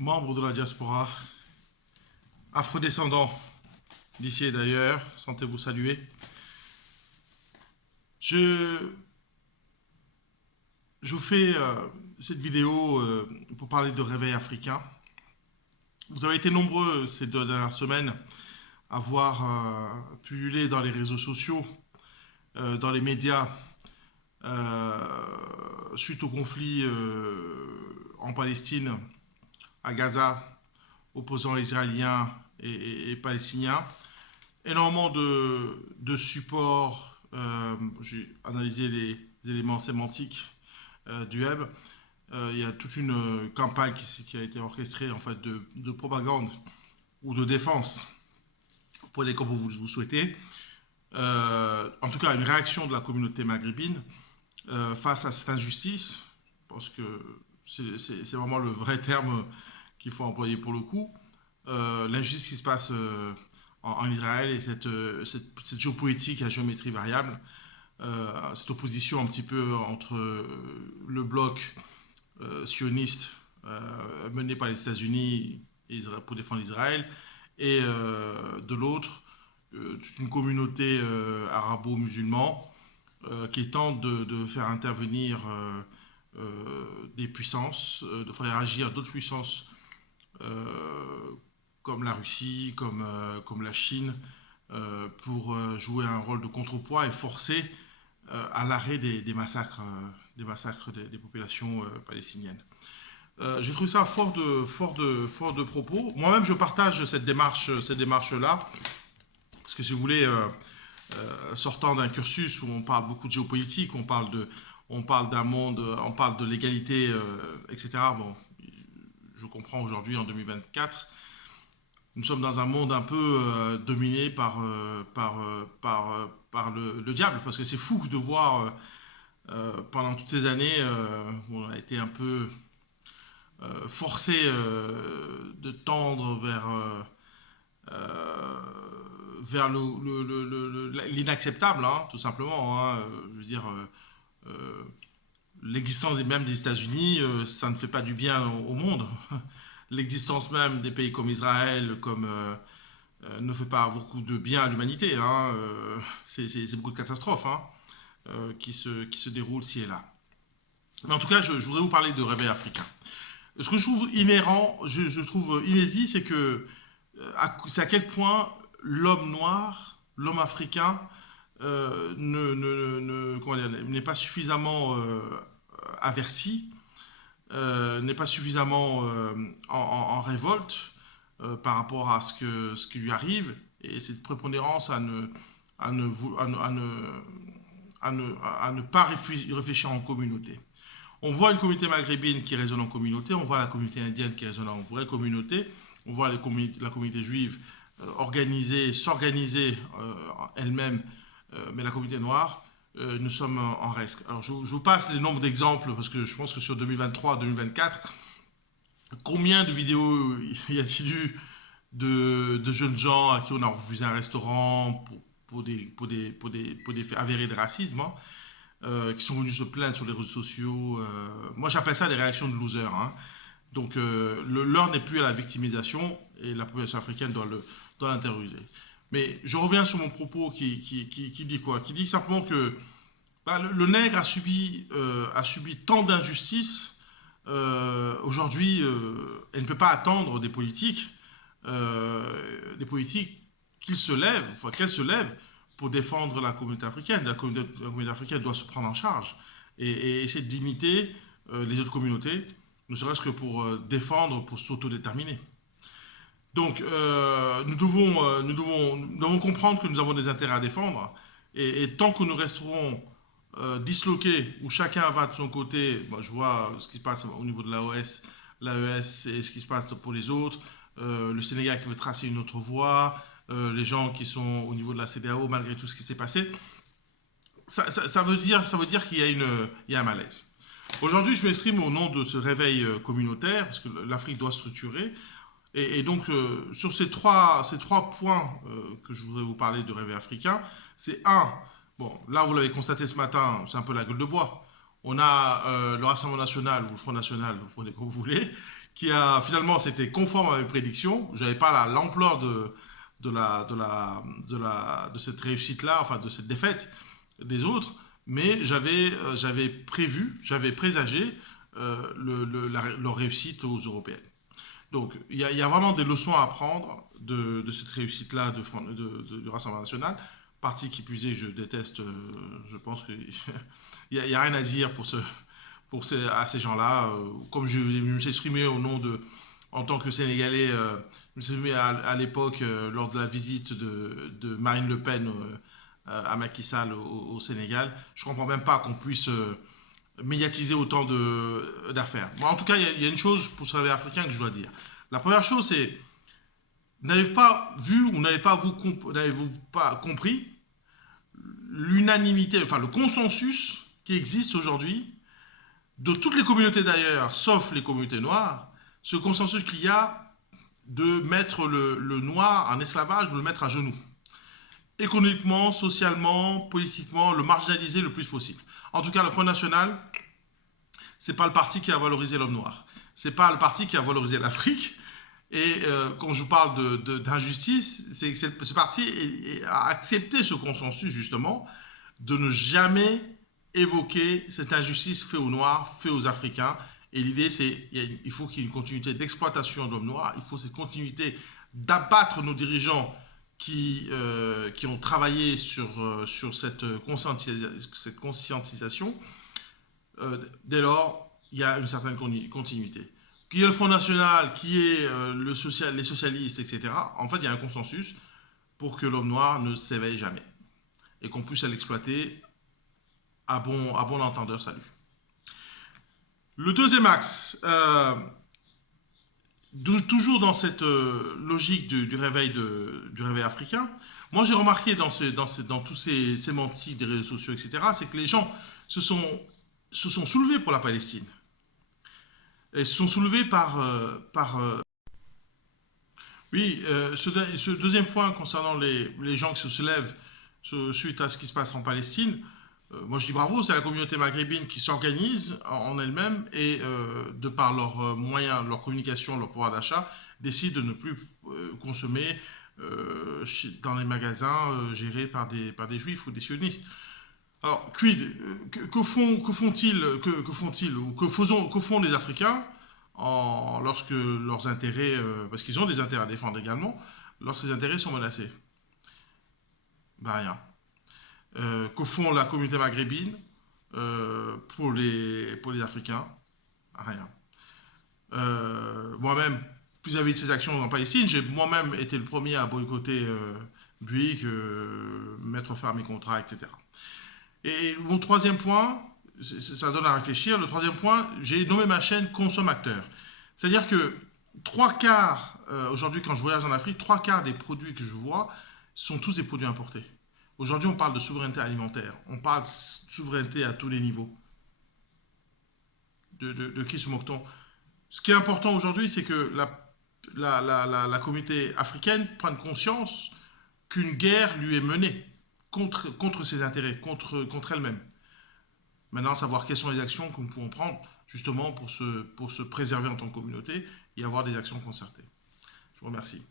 Membres de la diaspora, afrodescendants d'ici et d'ailleurs, sentez-vous saluer. Je, je vous fais cette vidéo pour parler de réveil africain. Vous avez été nombreux ces 2 dernières semaines à voir pulluler dans les réseaux sociaux, dans les médias, suite au conflit en Palestine, à Gaza, opposant israéliens et palestiniens. Énormément de supports. J'ai analysé les éléments sémantiques du web. Il y a toute une campagne qui a été orchestrée en fait de propagande ou de défense, prenez comme vous souhaitez. En tout cas, une réaction de la communauté maghrébine face à cette injustice, parce que c'est vraiment le vrai terme qu'il faut employer pour le coup. L'injustice qui se passe en Israël et cette géopolitique à géométrie variable, cette opposition un petit peu entre le bloc sioniste mené par les États-Unis pour défendre Israël et de l'autre toute une communauté arabo-musulmane qui tente de faire intervenir des puissances, de faire agir d'autres puissances comme la Russie, comme la Chine, pour jouer un rôle de contrepoids et forcer à l'arrêt des massacres, des populations palestiniennes. J'ai trouvé ça fort de propos. Moi-même, je partage cette démarche-là, parce que si vous voulez, sortant d'un cursus où on parle beaucoup de géopolitique, on parle d'un monde, on parle de l'égalité, etc. Bon, je comprends aujourd'hui en 2024, nous sommes dans un monde un peu dominé par le diable, parce que c'est fou de voir pendant toutes ces années où on a été un peu forcé de tendre vers l'inacceptable, hein, tout simplement. Hein, je veux dire, euh, l'existence même des États-Unis, ça ne fait pas du bien au monde. L'existence même des pays comme Israël, ne fait pas beaucoup de bien à l'humanité. Hein. C'est beaucoup de catastrophes hein, qui se déroulent ci et là. Mais en tout cas, je voudrais vous parler de réveil africain. Ce que je trouve inhérent, je trouve inédit, c'est que c'est à quel point l'homme noir, l'homme africain, n'est pas suffisamment averti, n'est pas suffisamment en révolte par rapport à ce qui lui arrive, et cette prépondérance à ne pas réfléchir en communauté. On voit une communauté maghrébine qui résonne en communauté, on voit la communauté indienne qui résonne en vraie communauté, on voit la communauté juive s'organiser elle-même, mais la communauté noire, nous sommes en reste. Alors je vous passe les nombres d'exemples, parce que je pense que sur 2023-2024, combien de vidéos y a-t-il eu de jeunes gens à qui on a refusé un restaurant pour des faits avérés de racisme, hein, qui sont venus se plaindre sur les réseaux sociaux. Moi, j'appelle ça des réactions de losers. Hein. Donc, l'heure n'est plus à la victimisation et la population africaine doit l'intérioriser. Mais je reviens sur mon propos qui dit quoi? Qui dit simplement que bah, le nègre a subi tant d'injustices. Aujourd'hui, elle ne peut pas attendre des politiques qu'elles se lèvent pour défendre la communauté africaine. La communauté africaine doit se prendre en charge et essayer d'imiter les autres communautés, ne serait-ce que pour défendre, pour s'autodéterminer. Donc, nous devons comprendre que nous avons des intérêts à défendre, et tant que nous resterons disloqués, où chacun va de son côté, bon, je vois ce qui se passe au niveau de l'AES et ce qui se passe pour les autres, le Sénégal qui veut tracer une autre voie, les gens qui sont au niveau de la CEDEAO, malgré tout ce qui s'est passé, ça veut dire qu'il y a un malaise. Aujourd'hui, je m'exprime au nom de ce réveil communautaire, parce que l'Afrique doit structurer. Et donc, sur ces trois points que je voudrais vous parler de réveil africain, c'est un, bon, là vous l'avez constaté ce matin, c'est un peu la gueule de bois. On a le Rassemblement national, ou le Front national, vous prenez comme vous voulez, qui a finalement c'était conforme à mes prédictions. Je n'avais pas l'ampleur de cette réussite-là, enfin de cette défaite des autres, mais j'avais prévu, j'avais présagé leur réussite aux européennes. Donc il y a vraiment des leçons à apprendre de cette réussite-là du Rassemblement national. Parti qui plus est, je déteste, je pense qu'il n'y a rien à dire à ces gens-là. Comme je me suis exprimé en tant que Sénégalais, je me suis exprimé à l'époque lors de la visite de Marine Le Pen à Macky Sall au Sénégal. Je ne comprends même pas qu'on puisse médiatiser autant d'affaires. Moi, en tout cas, il y a une chose pour ce réveil africain que je dois dire. La première chose, c'est n'avez-vous pas vu ou n'avez-vous pas compris l'unanimité, enfin le consensus qui existe aujourd'hui de toutes les communautés d'ailleurs, sauf les communautés noires, ce consensus qu'il y a de mettre le noir en esclavage, de le mettre à genoux. Économiquement, socialement, politiquement, le marginaliser le plus possible. En tout cas, le Front National, c'est pas le parti qui a valorisé l'homme noir. C'est pas le parti qui a valorisé l'Afrique. Et quand je parle d'injustice, c'est que ce parti a accepté ce consensus justement de ne jamais évoquer cette injustice faite aux Noirs, faite aux Africains. Et l'idée, c'est qu'il faut qu'il y ait une continuité d'exploitation d'hommes noirs, il faut cette continuité d'abattre nos dirigeants qui ont travaillé sur cette conscientisation. Dès lors, il y a une certaine continuité. Qui est le Front National, qui est les socialistes, etc. En fait, il y a un consensus pour que l'homme noir ne s'éveille jamais et qu'on puisse l'exploiter à bon entendeur. Salut. Le deuxième axe, toujours dans cette logique du réveil africain, moi j'ai remarqué dans tous ces sémantiques des réseaux sociaux, etc., c'est que les gens se sont soulevés pour la Palestine. Et se sont soulevés oui, ce deuxième point concernant les gens qui se soulèvent suite à ce qui se passe en Palestine, moi je dis bravo, c'est la communauté maghrébine qui s'organise en elle-même et de par leurs moyens, leur communication, leur pouvoir d'achat, décide de ne plus consommer dans les magasins gérés par des juifs ou des sionistes. Alors, quid, que font-ils, ou que font les Africains lorsque leurs intérêts, parce qu'ils ont des intérêts à défendre également, lorsque les intérêts sont menacés? Ben rien. Que font la communauté maghrébine pour les Africains? Rien. Moi-même, vis-à-vis de ces actions en Palestine, j'ai moi-même été le premier à boycotter Buick, mettre fin à mes contrats, etc. Et mon troisième point, ça donne à réfléchir, le troisième point, j'ai nommé ma chaîne Consomme-Acteur. C'est-à-dire que aujourd'hui quand je voyage en Afrique, 3/4 des produits que je vois sont tous des produits importés. Aujourd'hui on parle de souveraineté alimentaire, on parle de souveraineté à tous les niveaux. De qui se moque-t-on? Ce qui est important aujourd'hui, c'est que la communauté africaine prenne conscience qu'une guerre lui est menée contre ses intérêts, contre elle-même. Maintenant, savoir quelles sont les actions que nous pouvons prendre justement pour se préserver en tant que communauté et avoir des actions concertées. Je vous remercie.